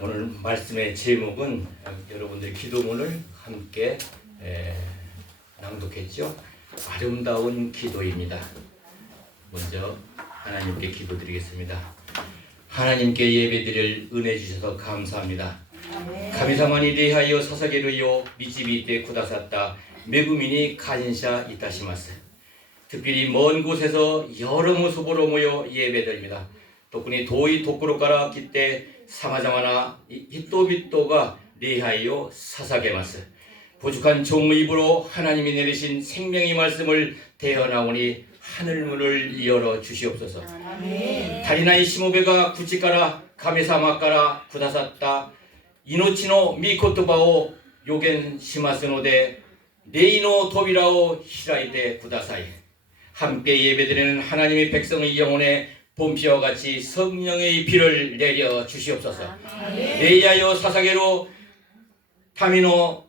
오늘 말씀의 제목은 여러분들이 기도문을 함께 낭독했죠. 아름다운 기도입니다. 먼저 하나님께 기도드리겠습니다. 하나님께 예배드릴 은혜 주셔서 감사합니다. 가미사만이 대하여 사사게르요 미치비 때 쿠다사타 메구민이 간샤 이타시마스. 특별히 먼 곳에서 여러 모습으로 모여 예배드립니다. 독군이 도이 도쿠로가라 기때 사마자마나 히토비토가 리하이요 사사게마스. 부족한 종의 입으로 하나님이 내리신 생명의 말씀을 대언하오니 하늘문을 열어 주시옵소서. 다리나이 시모베가 구치가라 가메사마가라 구다사타 이노치노 미코토바오 요겐 시마스노데 네이노 도비라오 히라이데 구다사이. 함께 예배드리는 하나님의 백성의 영혼에 봄비와 같이 성령의 비를 내려 주시옵소서. 네이아요 사사게로 타미노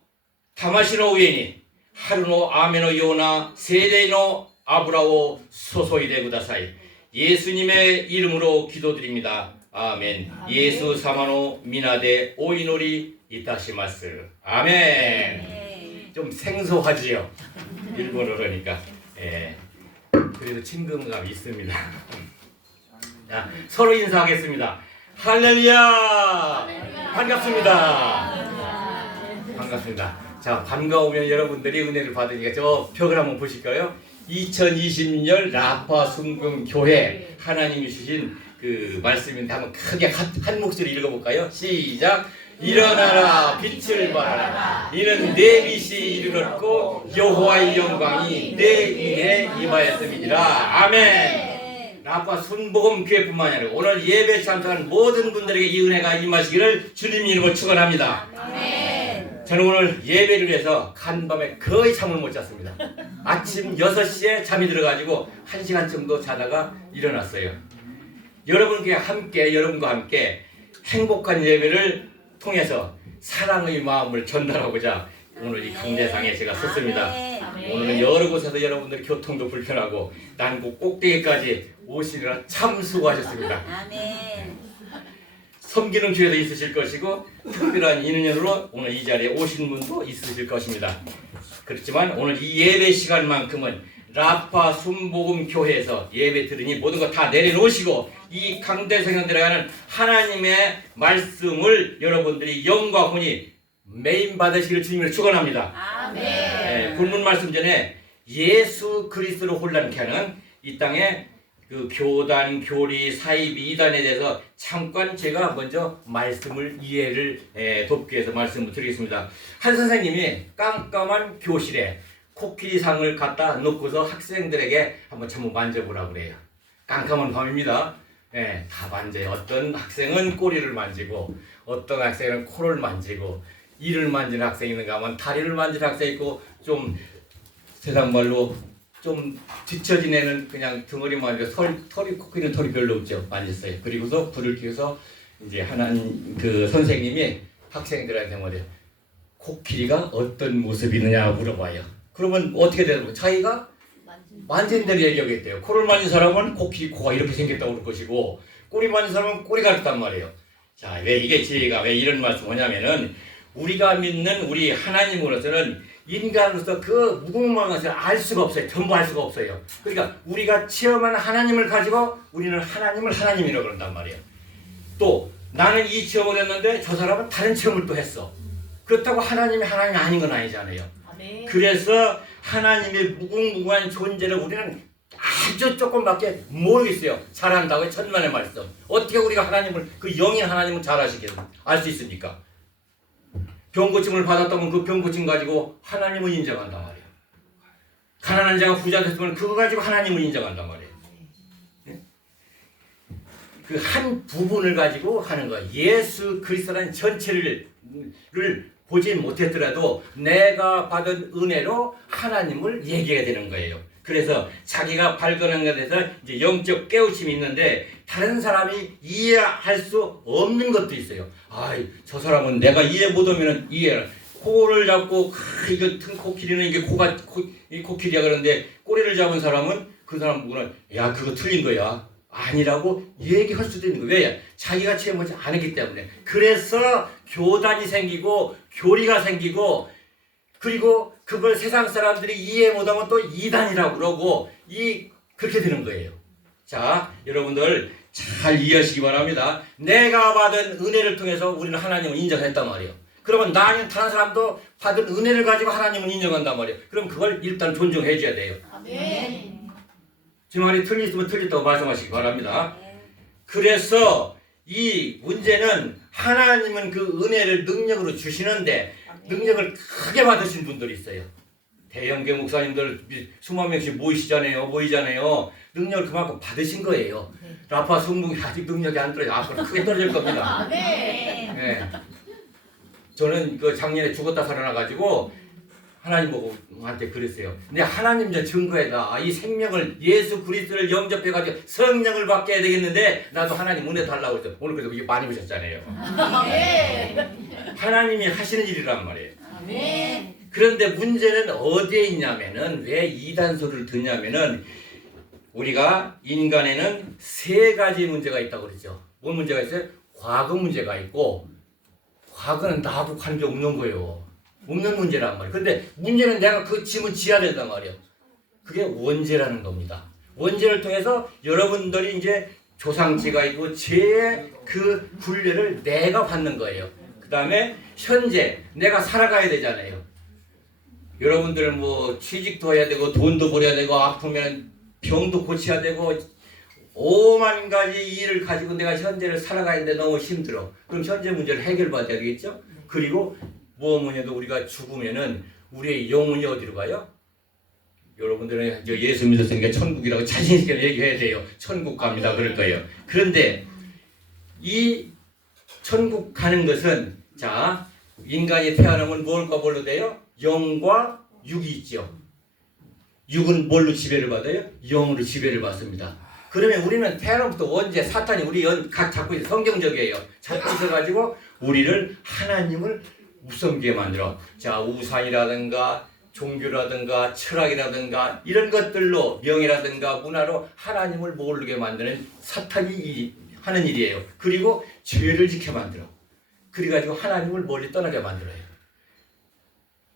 타마시노 우에니 하루노 아메노 요나 세레노 아브라오 소소이데 구다사이. 예수님의 이름으로 기도드립니다. 아멘. 예수 사마노 미나데 오이노리 이타시마스. 아멘. 좀 생소하지요. 일본어로니까. 그래도 친근감이 있습니다. 자, 서로 인사하겠습니다. 할렐루야! 반갑습니다. 반갑습니다. 자, 반가우면 여러분들이 은혜를 받으니까 저 벽을 한번 보실까요? 2020년 라파 순금교회 하나님이 주신 그 말씀인데 한번 크게 한 목소리 읽어볼까요? 시작! 일어나라 빛을 발하라 이는 내 빛이 이르렀고 여호와의 영광이 내 위에 임하였음이니라. 아멘. 라파 순복음 교회뿐만 아니라 오늘 예배 참석한 모든 분들에게 이 은혜가 임하시기를 주님 이름으로 축원합니다. 아멘. 저는 오늘 예배를 위해서 간밤에 거의 잠을 못 잤습니다. 아침 6시에 잠이 들어가지고 1시간 정도 자다가 일어났어요. 여러분과 함께 행복한 예배를 통해서 사랑의 마음을 전달하고자 오늘 이 강대상에 제가 섰습니다. 오늘은 여러 곳에서 여러분들 교통도 불편하고 난국 꼭대기까지 오시느라 참 수고하셨습니다. 아멘. 섬기는 교회도 있으실 것이고 특별한 인연으로 오늘 이 자리에 오신 분도 있으실 것입니다. 그렇지만 오늘 이 예배 시간만큼은 라파 순복음 교회에서 예배 들으니 모든 거 다 내려놓으시고 이 강대상에 들어가는 하나님의 말씀을 여러분들이 영과 혼이 메인 받으시기를 주님을 축원합니다. 아멘. 본문 말씀 전에 예수 그리스도를 혼란케 하는 이 땅의 그 교단, 교리, 사이비, 이단에 대해서 잠깐 제가 먼저 말씀을 이해를 돕기 위해서 말씀을 드리겠습니다. 한 선생님이 깜깜한 교실에 코끼리 상을 갖다 놓고서 학생들에게 한번 전부 만져보라고 그래요. 깜깜한 밤입니다. 다 만져요. 어떤 학생은 꼬리를 만지고 어떤 학생은 코를 만지고 이를 만지는 학생이 있는가 하면 다리를 만지는 학생이 있고 좀 세상 말로 좀 뒤처진 애는 그냥 등어리 만지고 코끼리는 털이 별로 없죠. 만졌어요. 그리고서 불을 켜서 이제 하나님 그 선생님이 학생들한테 말해요. 코끼리가 어떤 모습이느냐 물어봐요. 그러면 어떻게 되는 거예요? 자기가 만진 대로 얘기하겠대요. 코를 만진 사람은 코끼리 코가 이렇게 생겼다고 그럴 것이고 꼬리 만진 사람은 꼬리가 그렇단 말이에요. 자, 왜 이게 제가 왜 이런 말씀을 하냐면은 우리가 믿는 우리 하나님으로서는 인간으로서 그 무궁무한 것을 알 수가 없어요. 전부 알 수가 없어요. 그러니까 우리가 체험한 하나님을 가지고 우리는 하나님을 하나님이라고 그런단 말이에요. 또 나는 이 체험을 했는데 저 사람은 다른 체험을 또 했어. 그렇다고 하나님이 하나님이 아닌 건 아니잖아요. 그래서 하나님의 무궁무구한 존재를 우리는 아주 조금밖에 모르겠어요. 잘한다고 천만의 말씀. 어떻게 우리가 하나님을 그 영인 하나님을 잘 알 수 있습니까? 병고침을 받았다면 그 병고침 가지고 하나님을 인정한단 말이에요. 가난한 자가 부자 됐으면 그거 가지고 하나님을 인정한단 말이에요. 그 한 부분을 가지고 하는 거예요. 예수 그리스도라는 전체를 보지 못했더라도 내가 받은 은혜로 하나님을 얘기해야 되는 거예요. 그래서 자기가 발견한 것에 대해서 이제 영적 깨우침이 있는데 다른 사람이 이해할 수 없는 것도 있어요. 저 사람은 내가 이해 못하면 이해를 코를 잡고 이거 큰 코끼리는 이게 이 코끼리야 그런데 꼬리를 잡은 사람은 그 사람 보고는 야 그거 틀린 거야. 아니라고 얘기할 수도 있는 거예요. 왜? 자기가 체험하지 않았기 때문에. 그래서 교단이 생기고 교리가 생기고 그리고 그걸 세상 사람들이 이해 못하면 또 이단이라고 그러고 그렇게 되는 거예요. 자, 여러분들 잘 이해하시기 바랍니다. 내가 받은 은혜를 통해서 우리는 하나님을 인정했단 말이에요. 그러면 나는 다른 사람도 받은 은혜를 가지고 하나님을 인정한단 말이에요. 그럼 그걸 일단 존중해 줘야 돼요. 아멘. 제 말이 틀렸으면 틀렸다고 말씀하시기 바랍니다. 그래서 이 문제는 하나님은 그 은혜를 능력으로 주시는데 능력을 크게 받으신 분들이 있어요. 대형교 목사님들 수만 명씩 모이잖아요. 능력을 그만큼 받으신 거예요. 라파 성공이 아직 능력이 안 떨어져. 앞으로 크게 떨어질 겁니다. 네. 저는 그 작년에 죽었다 살아나가지고 하나님 보고 한테 그랬어요. 근데 하나님 저 증거에다 이 생명을 예수 그리스도를 영접해가지고 성령을 받게 해야 되겠는데 나도 하나님 은혜 달라고 했어요. 오늘 그래서 이게 많이 보셨잖아요. 하나님이 하시는 일이란 말이에요. 그런데 문제는 어디에 있냐면은 왜 이단소를 듣냐면은 우리가 인간에는 세 가지 문제가 있다고 그러죠. 뭔 문제가 있어요? 과거 문제가 있고 과거는 나하고 관계 없는 거예요. 없는 문제란 말이에요. 근데 문제는 내가 그 짐을 지어야 된단 말이에요. 그게 원죄라는 겁니다. 원죄를 통해서 여러분들이 이제 조상지가 있고 죄의 그 굴레를 내가 받는 거예요. 그 다음에 현재 내가 살아가야 되잖아요. 여러분들 뭐 취직도 해야 되고 돈도 벌어야 되고 아프면 병도 고쳐야 되고 5만 가지 일을 가지고 내가 현재를 살아가는데 너무 힘들어. 그럼 현재 문제를 해결받아야 되겠죠? 그리고 무엇이냐도 우리가 죽으면은 우리의 영혼이 어디로 가요? 여러분들은 예수 믿었으니까 천국이라고 자신 있게 얘기해야 돼요. 천국 갑니다 그럴 거예요. 그런데 이 천국 가는 것은 자 인간이 태어나면 뭘로 돼요? 영과 육이 있죠. 육은 뭘로 지배를 받아요? 영으로 지배를 받습니다. 그러면 우리는 태어나부터 원죄 사탄이 우리 각 잡고 있어. 성경적이에요. 잡고 있어가지고 우리를 하나님을 무섭게 만들어. 자 우상이라든가 종교라든가 철학이라든가 이런 것들로 명예라든가 문화로 하나님을 모르게 만드는 사탄이 하는 일이에요. 그리고 죄를 지켜 만들어. 그래가지고 하나님을 멀리 떠나게 만들어요.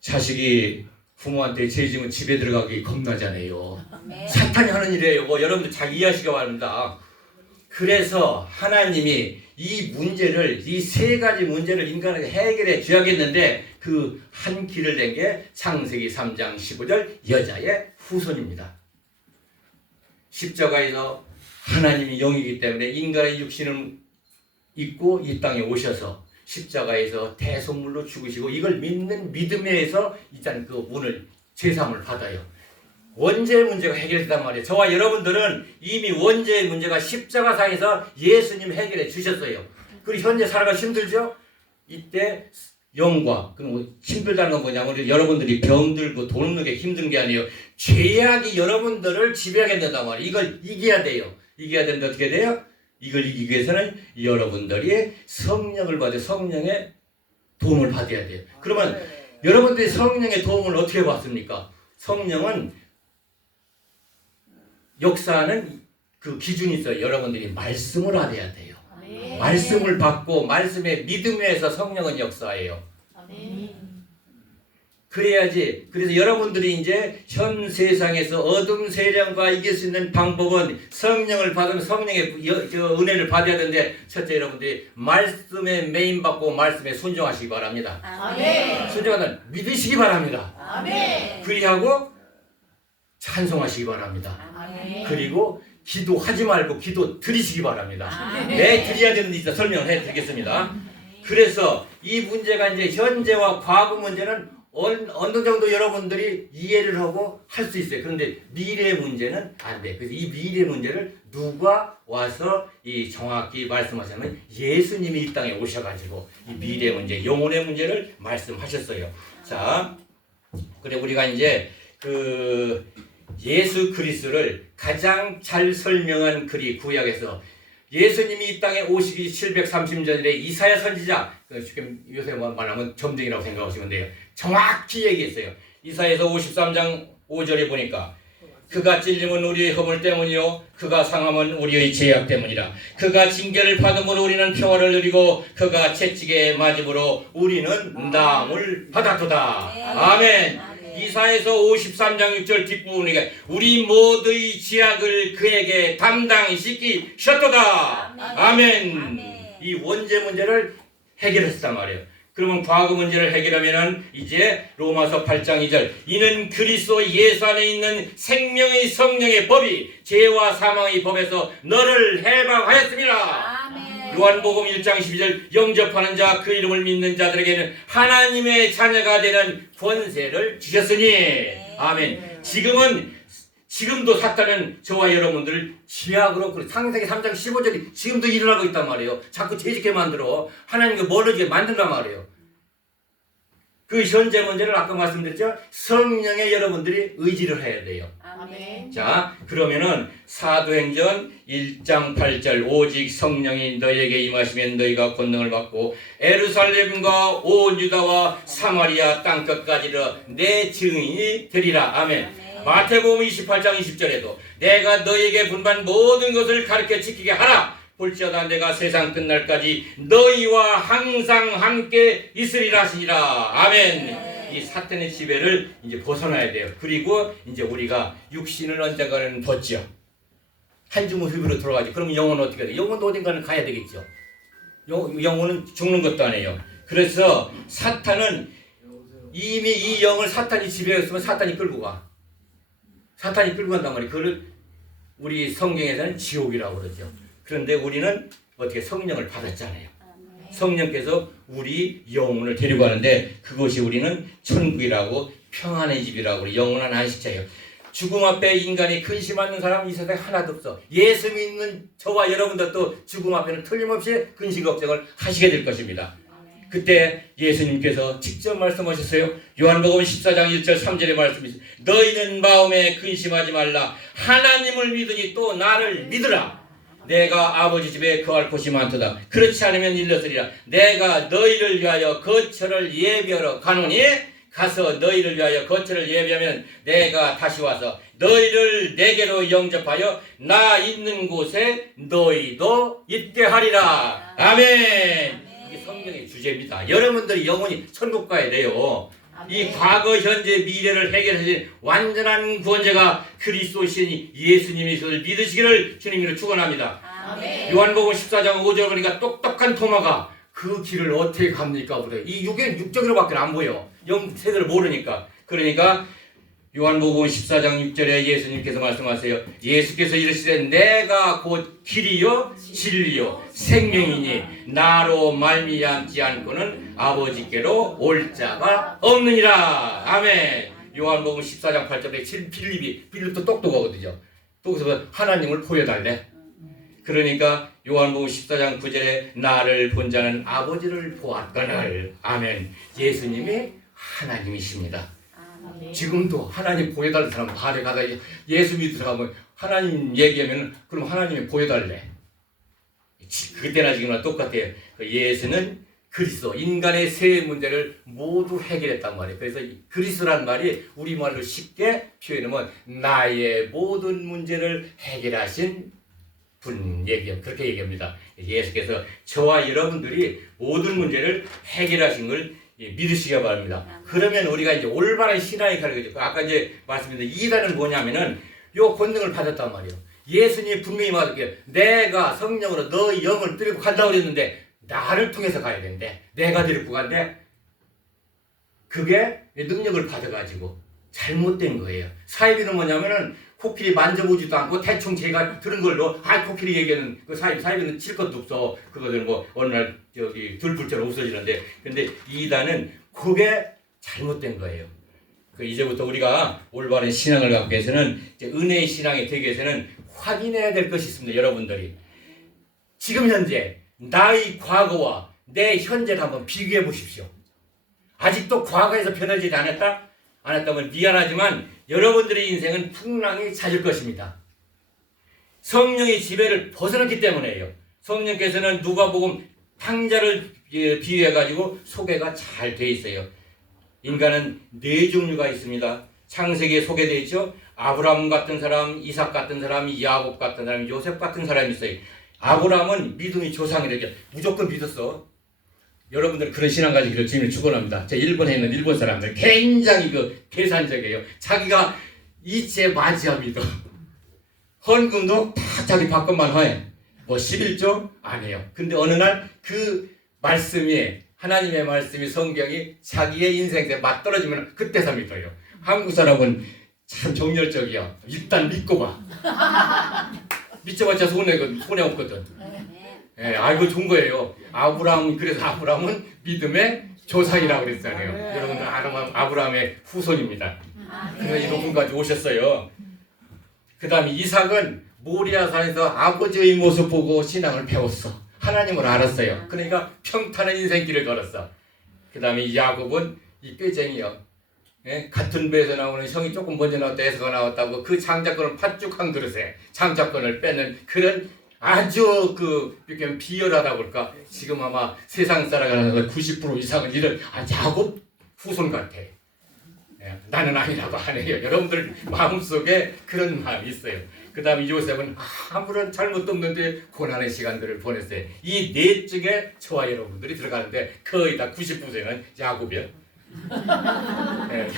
자식이 부모한테 죄 지으면 집에 들어가기 겁나잖아요. 사탄이 하는 일이에요. 여러분들 잘 이해하시기 바랍니다. 그래서 하나님이 이 문제를 이 세 가지 문제를 인간에게 해결해 줘야겠는데 그 한 길을 낸 게 창세기 3장 15절 여자의 후손입니다. 십자가에서 하나님이 영이기 때문에 인간의 육신은 있고 이 땅에 오셔서 십자가에서 대속물로 죽으시고 이걸 믿는 믿음에서 일단 그 오늘 제삼을 받아요. 원죄의 문제가 해결됐단 말이에요. 저와 여러분들은 이미 원죄의 문제가 십자가상에서 예수님 해결해 주셨어요. 그리고 현재 살아가 힘들죠? 이때 영과 그럼 힘들다는 건 뭐냐면 여러분들이 병들고 돈 없는 게 힘든 게 아니에요. 죄악이 여러분들을 지배하게 된단 말이에요. 이걸 이겨야 돼요. 이겨야 되는데 어떻게 돼요? 이걸 이기기 위해서는 여러분들이 성령을 받아 성령의 도움을 받아야 돼요. 그러면 여러분들이 성령의 도움을 어떻게 받습니까? 성령은 역사하는 그 기준이 있어요. 여러분들이 말씀을 알아야 돼요. 말씀을 받고 말씀의 믿음에서 성령은 역사해요. 그래야지. 그래서 여러분들이 이제 현 세상에서 어둠 세력과 이길 수 있는 방법은 성령을 받으면 성령의 은혜를 받아야 되는데 첫째 여러분들이 말씀에 메인 받고 말씀에 순종하시기 바랍니다. 순종하는 믿으시기 바랍니다. 그리하고 찬송하시기 바랍니다. 그리고 기도하지 말고 기도 드리시기 바랍니다. 왜 드려야 되는지 이따 설명을 해드리겠습니다. 그래서 이 문제가 이제 현재와 과거 문제는 어느 정도 여러분들이 이해를 하고 할 수 있어요. 그런데 미래 문제는 안 돼. 그래서 이 미래 문제를 누가 와서 이 정확히 말씀하시면 예수님이 이 땅에 오셔가지고 이 미래 문제, 영혼의 문제를 말씀하셨어요. 자, 그래 우리가 이제 그 예수 그리스도를 가장 잘 설명한 글이 구약에서 예수님이 이 땅에 오시기 730년 전에 이사야 선지자, 지금 요새 말하면 점쟁이라고 생각하시면 돼요. 정확히 얘기했어요. 이사야서 53장 5절에 보니까 그가 찔림은 우리의 허물 때문이요 그가 상함은 우리의 죄악 때문이라. 그가 징계를 받음으로 우리는 평화를 누리고 그가 채찍에 맞음으로 우리는 나음을 받았도다. 아멘. 이사야서 53장 6절 뒷부분에 우리 모두의 죄악을 그에게 담당히 시키셨도다. 아멘. 이 원죄 문제를 해결했단 말이에요. 그러면 과거 문제를 해결하면은 이제 로마서 8장 2절 이는 그리스도 예수 안에 있는 생명의 성령의 법이 죄와 사망의 법에서 너를 해방하였습니다. 요한복음 1장 12절 영접하는 자 그 이름을 믿는 자들에게는 하나님의 자녀가 되는 권세를 주셨으니 아멘. 지금도 사탄은 저와 여러분들을 죄악으로 창세기 3장 15절이 지금도 일어나고 있단 말이에요. 자꾸 죄짓게 만들어 하나님께 멀어지게 만든단 말이에요. 그 현재 문제를 아까 말씀드렸죠. 성령에 여러분들이 의지를 해야 돼요. 아멘. 자, 그러면은 사도행전 1장 8절 오직 성령이 너희에게 임하시면 너희가 권능을 받고 예루살렘과 온 유다와 사마리아 땅끝까지를 내 증인이 되리라. 아멘. 마태복음 28장 20절에도 내가 너희에게 분반 모든 것을 가르쳐 지키게 하라. 볼지어다 내가 세상 끝날까지 너희와 항상 함께 있으리라 하시니라. 아멘. 이 사탄의 지배를 이제 벗어나야 돼요. 그리고 이제 우리가 육신을 언젠가는 벗죠. 한주문 흡으로 들어가지. 그럼 영혼은 어떻게 돼요? 영혼도 어딘가는 가야 되겠죠. 영혼은 죽는 것도 아니에요. 그래서 사탄은 이미 이 영을 사탄이 지배했으면 사탄이 끌고 가. 사탄이 끌고 간단 말이에요. 그걸 우리 성경에서는 지옥이라고 그러죠. 그런데 우리는 어떻게 성령을 받았잖아요. 성령께서 우리 영혼을 데리고 가는데 그것이 우리는 천국이라고 평안의 집이라고 우리 영원한 안식처예요. 죽음 앞에 인간이 근심하는 사람 이 세상에 하나도 없어. 예수 믿는 저와 여러분들도 죽음 앞에는 틀림없이 근심 걱정을 하시게 될 것입니다. 그때 예수님께서 직접 말씀하셨어요. 요한복음 14장 1절 3절의 말씀이죠. 너희는 마음에 근심하지 말라. 하나님을 믿으니 또 나를 믿으라. 내가 아버지 집에 거할 곳이 많도다. 그렇지 않으면 일렀으리라. 내가 너희를 위하여 거처를 예비하러 가노니 가서 너희를 위하여 거처를 예비하면 내가 다시 와서 너희를 내게로 영접하여 나 있는 곳에 너희도 있게 하리라. 아멘. 이게 성경의 주제입니다. 여러분들이 영원히 천국 가야 돼요. 이 과거, 현재, 미래를 해결하신 완전한 구원자가 그리스도시니 예수님이시를 믿으시기를 주님으로 축원합니다. 요한복음 14장 5절 보니까 똑똑한 토마가 그 길을 어떻게 갑니까? 그래. 이 육적으로밖에 안 보여. 영 세대를 모르니까. 그러니까 요한복음 14장 6절에 예수님께서 말씀하세요. 예수께서 이르시되 내가 곧 길이요 진리요 생명이니 나로 말미암지 않고는 아버지께로 올 자가 없느니라. 아멘. 요한복음 14장 8절에 빌립도 똑똑하거든요. 또 그래서 하나님을 보여달래. 그러니까 요한복음 14장 9절에 나를 본 자는 아버지를 보았거늘. 아멘. 예수님이 하나님이십니다. 지금도 하나님 보여달라는 사람 발에 가다 예수 믿으라고 하나님 얘기하면 그럼 하나님이 보여달래. 그때나 지금이나 똑같아요. 예수는 그리스도 인간의 세 문제를 모두 해결했단 말이에요. 그래서 그리스도란 말이 우리말로 쉽게 표현하면 나의 모든 문제를 해결하신 분 얘기해요. 그렇게 얘기합니다. 예수께서 저와 여러분들이 모든 문제를 해결하신 걸 믿으시기 바랍니다. 그러면 우리가 이제 올바른 신앙이 가르쳐져. 아까 이제 말씀드린 이단은 뭐냐면은 요 권능을 받았단 말이에요. 예수님이 분명히 말할게요. 내가 성령으로 너의 영을 데리고 간다고 그랬는데 나를 통해서 가야 된대. 내가 데리고 간대. 그게 능력을 받아가지고 잘못된 거예요. 사이비는 뭐냐면은 코끼리 만져보지도 않고 대충 제가 들은 걸로 코끼리 얘기하는 그 사이비는 칠 것도 없어. 그거들 뭐 어느 날 들불처럼 없어지는데 근데 이단은 그게 잘못된 거예요. 그 이제부터 우리가 올바른 신앙을 갖기 위해서는 은혜의 신앙이 되기 위해서는 확인해야 될 것이 있습니다. 여러분들이 지금 현재 나의 과거와 내 현재를 한번 비교해 보십시오. 아직도 과거에서 변하지 않았다? 않았다면 미안하지만 여러분들의 인생은 풍랑이 잦을 것입니다. 성령의 지배를 벗어났기 때문에요. 성령께서는 누가복음 탕자를 비유해가지고 소개가 잘 돼 있어요. 인간은 네 종류가 있습니다. 창세기에 소개되어 있죠. 아브라함 같은 사람, 이삭 같은 사람, 야곱 같은 사람, 요셉 같은 사람이 있어요. 아브라함은 믿음이 조상이래요. 무조건 믿었어. 여러분들 그런 신앙 가지기를 주님을 축원합니다. 제 일본에 있는 일본 사람들 굉장히 계산적이에요. 자기가 이체 맞이야 믿어. 헌금도 다 자기 받것만 해. 뭐 11조 안 해요. 근데 어느 날 그 말씀이 하나님의 말씀이 성경이 자기의 인생에 맞떨어지면 그때서 믿어요. 한국 사람은 참 정열적이야. 일단 믿고 봐. 믿자마자 손해 없거든. 이거 좋은 거예요. 그래서 아브라함은 믿음의 조상이라고 그랬잖아요. 여러분들 아브라함의 후손입니다. 그래서 이 높음까지 오셨어요. 그 다음에 이삭은 모리아산에서 아버지의 모습 보고 신앙을 배웠어. 하나님을 알았어요. 그러니까 평탄한 인생길을 걸었어. 그 다음에 야곱은 이 꾀쟁이요. 같은 배에서 나오는 형이 조금 먼저 나왔다 해서가 나왔다고 그 장자권을 팥죽한 그릇에 장자권을 빼는 그런 아주 이렇게 비열하다고 할까. 지금 아마 세상 살아가는 90% 이상은 이런 야곱 후손 같아. 나는 아니라고 하네요. 여러분들 마음속에 그런 마음이 있어요. 그 다음에 요셉은 아무런 잘못도 없는데 고난의 시간들을 보냈어요. 이 넷 중에 저와 여러분들이 들어가는데 거의 다 90%는 야곱이요.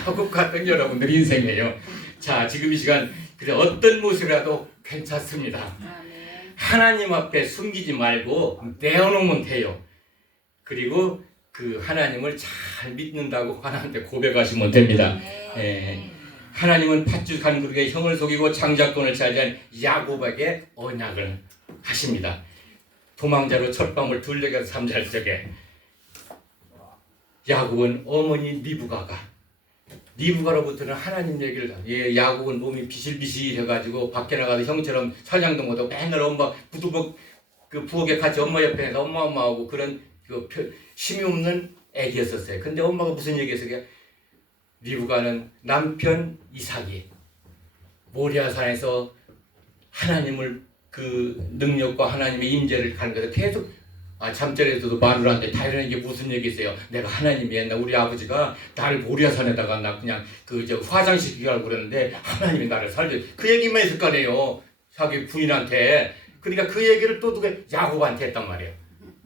야곱 같은 여러분들 인생이에요. 자, 지금 이 시간 그래 어떤 모습이라도 괜찮습니다. 하나님 앞에 숨기지 말고 내어놓으면 돼요. 그리고 그 하나님을 잘 믿는다고 하나님한테 고백하시면 됩니다. 하나님은 팥죽한 그릇에 형을 속이고 장자권을 차지한 야곱에게 언약을 하십니다. 도망자로 첫밤을 둘레가 잠잘 적에 야곱은 어머니 리브가로부터는 하나님 얘기를 야곱은 몸이 비실비실해가지고 밖에 나가서 형처럼 사냥도 못하고 맨날 엄마 부엌에 같이 엄마 옆에 엄마하고 그런 힘이 없는 애기였었어요. 근데 엄마가 무슨 얘기했어요? 리브가는 남편 이삭이 모리아산에서 하나님을 능력과 하나님의 임재를 가는 것을 계속 잠자리에서도 말을 하는데 다 이런 게 무슨 얘기세요? 내가 하나님이 옛날 우리 아버지가 나를 모리아산에다가 나 그냥 화장시키게 하고 그러는데 하나님이 나를 살려 그 얘기만 했을 거 아니에요. 자기 부인한테. 그러니까 그 얘기를 또 누가 야곱한테 했단 말이에요.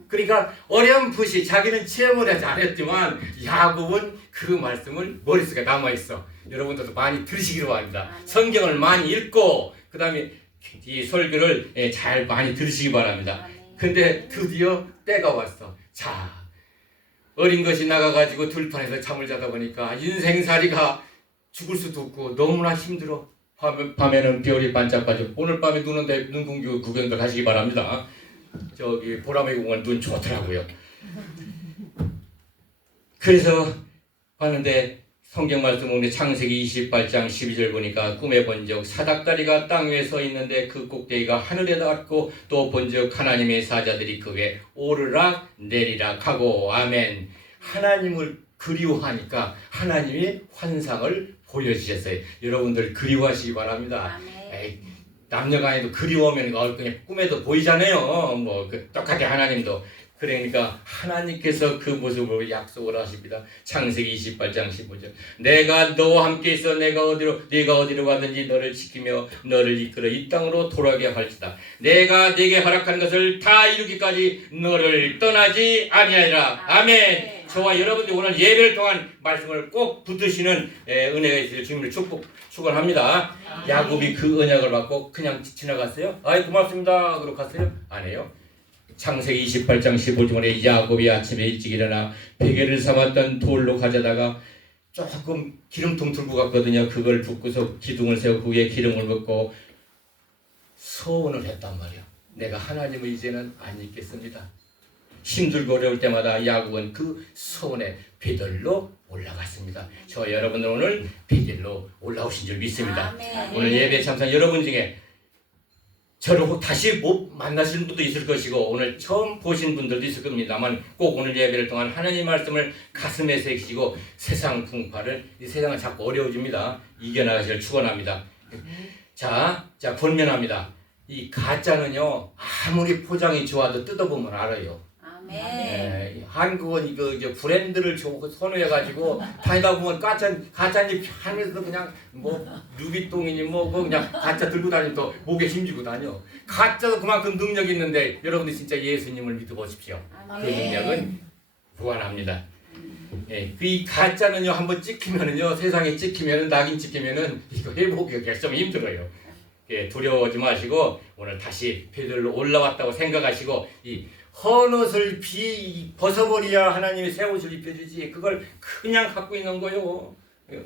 그러니까 어렴풋이 자기는 체험을 하지 않았지만 야곱은 그 말씀을 머릿속에 남아있어. 여러분들도 많이 들으시기로 합니다. 성경을 많이 읽고 그 다음에 이 설교를 잘 많이 들으시기 바랍니다. 근데 드디어 때가 왔어. 자, 어린 것이 나가가지고 들판에서 잠을 자다 보니까 인생살이가 죽을 수도 없고 너무나 힘들어. 밤에는 별이 반짝반짝. 오늘 밤에 눈 오는데 눈 구경도 가시기 바랍니다. 저기 보라매 공원 눈 좋더라고요. 그래서 봤는데 성경 말씀 보면 창세기 28장 12절 보니까 꿈에 본적 사닥다리가 땅 위에 서 있는데 그 꼭대기가 하늘에 닿았고 또 본적 하나님의 사자들이 그게 오르락 내리락 하고 아멘. 하나님을 그리워하니까 하나님이 환상을 보여주셨어요. 여러분들 그리워하시기 바랍니다. 남녀간에도 그리워하면 그냥 꿈에도 보이잖아요. 똑같아 하나님도. 그러니까 하나님께서 그 모습으로 약속을 하십니다. 창세기 28장 15절. 내가 너와 함께 있어 네가 어디로 가든지 너를 지키며 너를 이끌어 이 땅으로 돌아가게 할지다. 내가 네게 허락한 것을 다 이루기까지 너를 떠나지 아니하리라. 아멘. 저와 여러분들 오늘 예배를 통한 말씀을 꼭 붙드시는 은혜가 있으실 주님을 축원합니다. 야곱이 그 언약을 받고 그냥 지나갔어요? 고맙습니다. 그러고 갔어요? 아니에요. 창세기 28장 15절에 야곱이 아침에 일찍 일어나 베개를 삼았던 돌로 가져다가 조금 기름통 들고 갔거든요. 그걸 붓고서 기둥을 세우고 위에 기름을 붓고 소원을 했단 말이야. 내가 하나님을 이제는 안 잊겠습니다. 힘들고 어려울 때마다 야곱은 그 소원에 베들로 올라갔습니다. 저 여러분들 오늘 베들로 올라오신 줄 믿습니다. 아멘. 오늘 예배 참석 여러분 중에 저를 다시 못 만나시는 분도 있을 것이고 오늘 처음 보신 분들도 있을 겁니다만 꼭 오늘 예배를 통한 하나님 말씀을 가슴에 새기시고 세상 풍파를 이 세상은 자꾸 어려워집니다. 이겨나가시길 축원합니다. 자 권면합니다. 이 가짜는요 아무리 포장이 좋아도 뜯어보면 알아요. 한국은 이제 브랜드를 선호해가지고 다니다 보면 가짜잎 하면서도 그냥 뭐 루비똥이니 뭐 그냥 가짜 들고 다니면 또 목에 힘주고 다녀. 가짜도 그만큼 능력이 있는데 여러분들 진짜 예수님을 믿어보십시오. 그 능력은 무한합니다. 그 가짜는요 한번 찍히면은요 세상에 찍히면은 낙인 찍히면은 이거 회복하기가 좀 힘들어요. 두려워하지 마시고 오늘 다시 베들로 올라왔다고 생각하시고 이 헌옷을 벗어버려야 하나님이 새 옷을 입혀주지 그걸 그냥 갖고 있는 거요.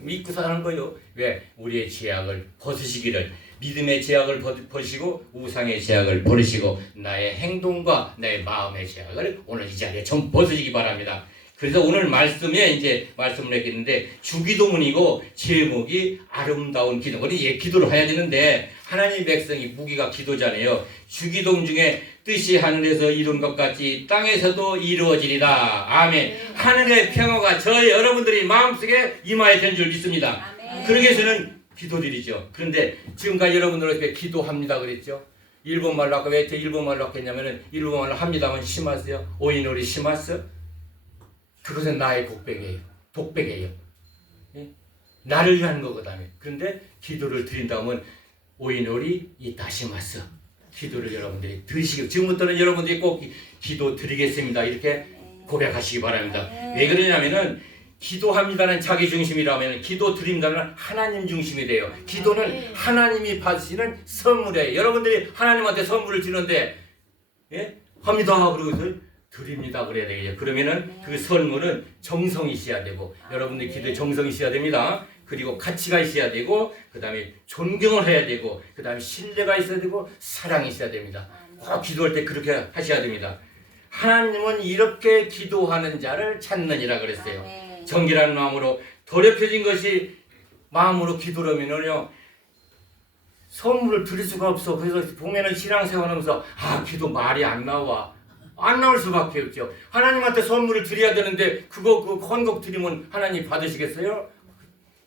믿고 사는 거요. 왜? 우리의 죄악을 벗으시기를 믿음의 죄악을 벗으시고 우상의 죄악을 버리시고 나의 행동과 나의 마음의 죄악을 오늘 이 자리에 좀 벗으시기 바랍니다. 그래서 오늘 말씀에 이제 말씀을 했겠는데 주기도문이고 제목이 아름다운 기도. 우리 기도를 해야 되는데 하나님 백성이 무기가 기도잖아요. 주기도문 중에 뜻이 하늘에서 이룬 것 같이 땅에서도 이루어지리라. 아멘. 하늘의 평화가 저희 여러분들이 마음속에 임하여 된 줄 믿습니다. 그러기 위해서는 기도드리죠. 그런데 지금까지 여러분들 어떻게 기도합니다 그랬죠? 일본말로 아까 왜 일본말로 했냐면은 일본말로 합니다만 심하세요? 오이놀이 심하세요? 그것은 나의 독백이에요. 나를 위한 거거든요. 그런데 기도를 드린다면 오이놀이 이타시마스. 기도를 여러분들이 드시고 지금부터는 여러분들이 꼭 기도 드리겠습니다. 이렇게 고백하시기 바랍니다. 왜 그러냐면은 기도합니다는 자기 중심이라면 기도 드린다면 하나님 중심이 돼요. 기도는 하나님이 받으시는 선물이에요. 여러분들이 하나님한테 선물을 주는데 합니다. 그러고서 드립니다 그래야 되겠죠. 그러면은 그 선물은 정성이 있어야 되고 여러분들 기도에 정성이 있어야 됩니다. 그리고 가치가 있어야 되고 그 다음에 존경을 해야 되고 그 다음에 신뢰가 있어야 되고 사랑이 있어야 됩니다. 꼭 기도할 때 그렇게 하셔야 됩니다. 하나님은 이렇게 기도하는 자를 찾느니라 그랬어요. 정결한 마음으로 더럽혀진 것이 마음으로 기도하면요 선물을 드릴 수가 없어. 그래서 보면은 신앙생활하면서 기도 말이 안 나올 수밖에 없죠. 하나님한테 선물을 드려야 되는데 그거 헌금 드리면 하나님 받으시겠어요?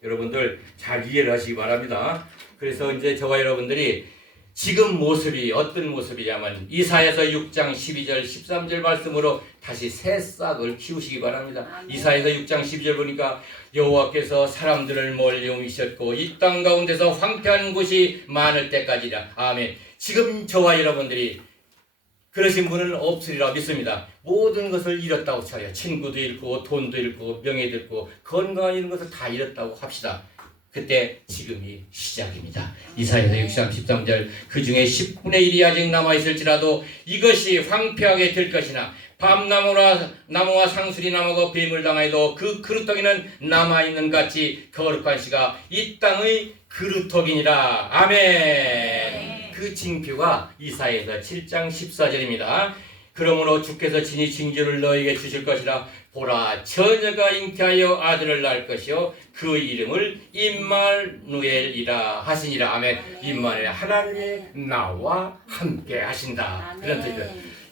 여러분들 잘 이해를 하시기 바랍니다. 그래서 이제 저와 여러분들이 지금 모습이 어떤 모습이냐면 이사야서 6장 12절 13절 말씀으로 다시 새싹을 키우시기 바랍니다. 이사야서 6장 12절 보니까 여호와께서 사람들을 멀리 옮기셨고 이 땅 가운데서 황폐한 곳이 많을 때까지라. 아멘. 지금 저와 여러분들이 그러신 분은 없으리라 믿습니다. 모든 것을 잃었다고 쳐요. 친구도 잃고 돈도 잃고 명예도 잃고 건강 이런 것을 다 잃었다고 합시다. 그때 지금이 시작입니다. 이사야서 6장 13절 그 중에 10분의 1이 아직 남아있을지라도 이것이 황폐하게 될 것이나 밤나무와 상수리 나무가 뱀을 당하여도 그 그루터기는 남아있는 같이 거룩한 씨가 이 땅의 그루터기니라. 아멘. 그 징표가 이사야서 7장 14절입니다. 그러므로 주께서 친히 징조를 너에게 주실 것이라. 보라 처녀가 잉태하여 아들을 낳을 것이요 그 이름을 임마누엘이라 하시니라. 아멘. 임마누엘 하나님이 나와 함께 하신다. 그런 뜻이죠.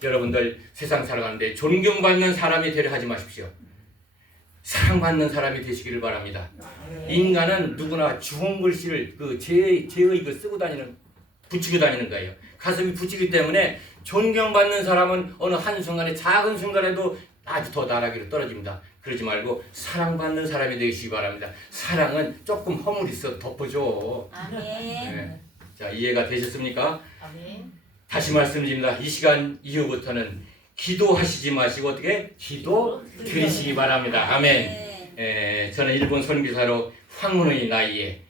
여러분들 세상 살아가는데 존경받는 사람이 되려 하지 마십시오. 사랑받는 사람이 되시기를 바랍니다. 인간은 누구나 주홍 글씨를 제의 쓰고 붙이고 다니는 거예요. 가슴이 붙이기 때문에 존경받는 사람은 어느 한순간에 작은 순간에도 아주 더 나라기로 떨어집니다. 그러지 말고 사랑받는 사람이 되시기 바랍니다. 사랑은 조금 허물 있어 덮어줘. 아멘. 네. 자, 이해가 되셨습니까? 아멘. 다시 말씀드립니다. 이 시간 이후부터는 기도하시지 마시고 어떻게? 기도 드리시기 바랍니다. 아멘. 저는 일본 선교사로 황혼의 나이에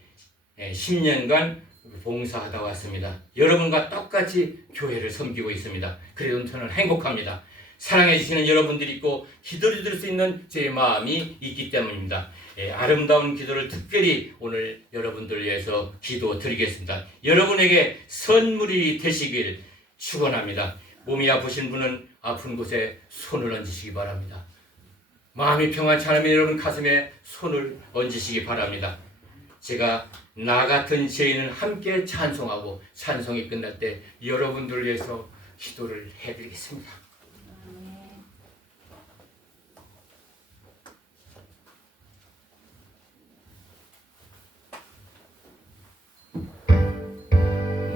10년간 봉사하다 왔습니다. 여러분과 똑같이 교회를 섬기고 있습니다. 그래도 저는 행복합니다. 사랑해 주시는 여러분들이 있고 기도를 드릴 수 있는 제 마음이 있기 때문입니다. 아름다운 기도를 특별히 오늘 여러분들을 위해서 기도 드리겠습니다. 여러분에게 선물이 되시길 축원합니다. 몸이 아프신 분은 아픈 곳에 손을 얹으시기 바랍니다. 마음이 평안치 않으면 여러분 가슴에 손을 얹으시기 바랍니다. 제가 나 같은 죄인은 함께 찬송하고 찬송이 끝날 때 여러분들을 위해서 기도를 해드리겠습니다.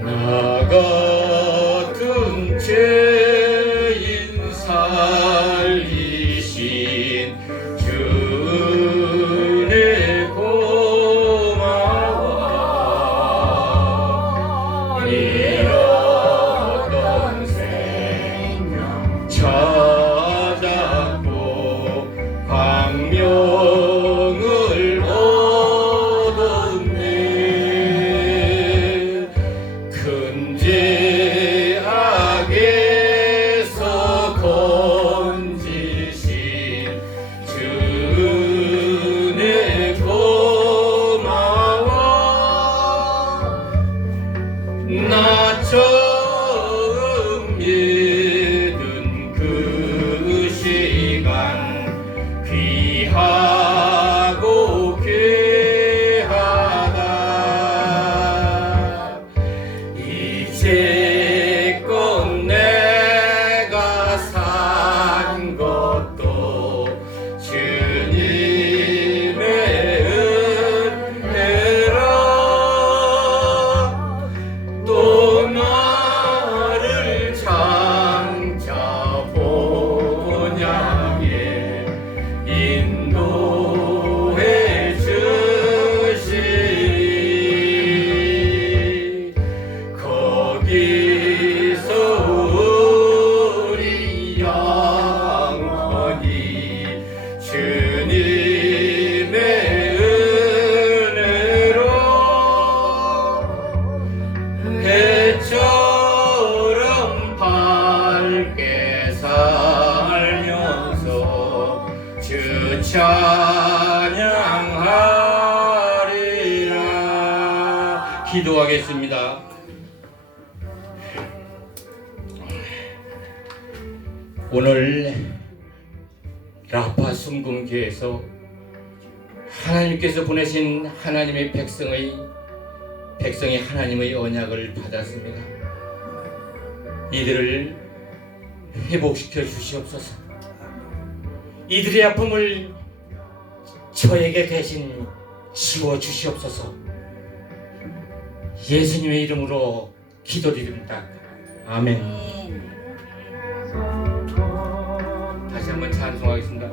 나 같은 죄인 사 살리신 주네 고마워. 잃었던 생명 찾았고 광명을 얻었네. 큰 죄악에서 건지신 주네 고마워. 나 처음 믿은 그 시간 귀하고 귀하다. 이제껏 내가 산 것도 주님의 은혜라. 또 나를 장차 본향에 인도해 주시리. 거기서 우리 영원히 주님의 은혜로 해처럼 밝게 살면서 주 찬양하리라. 기도하겠습니다. 오늘 라파 순금교에서 하나님께서 보내신 하나님의 백성이 하나님의 언약을 받았습니다. 이들을 회복시켜 주시옵소서. 이들의 아픔을 저에게 대신 지워 주시옵소서. 예수님의 이름으로 기도드립니다. 아멘. 다시 한번 찬송하겠습니다.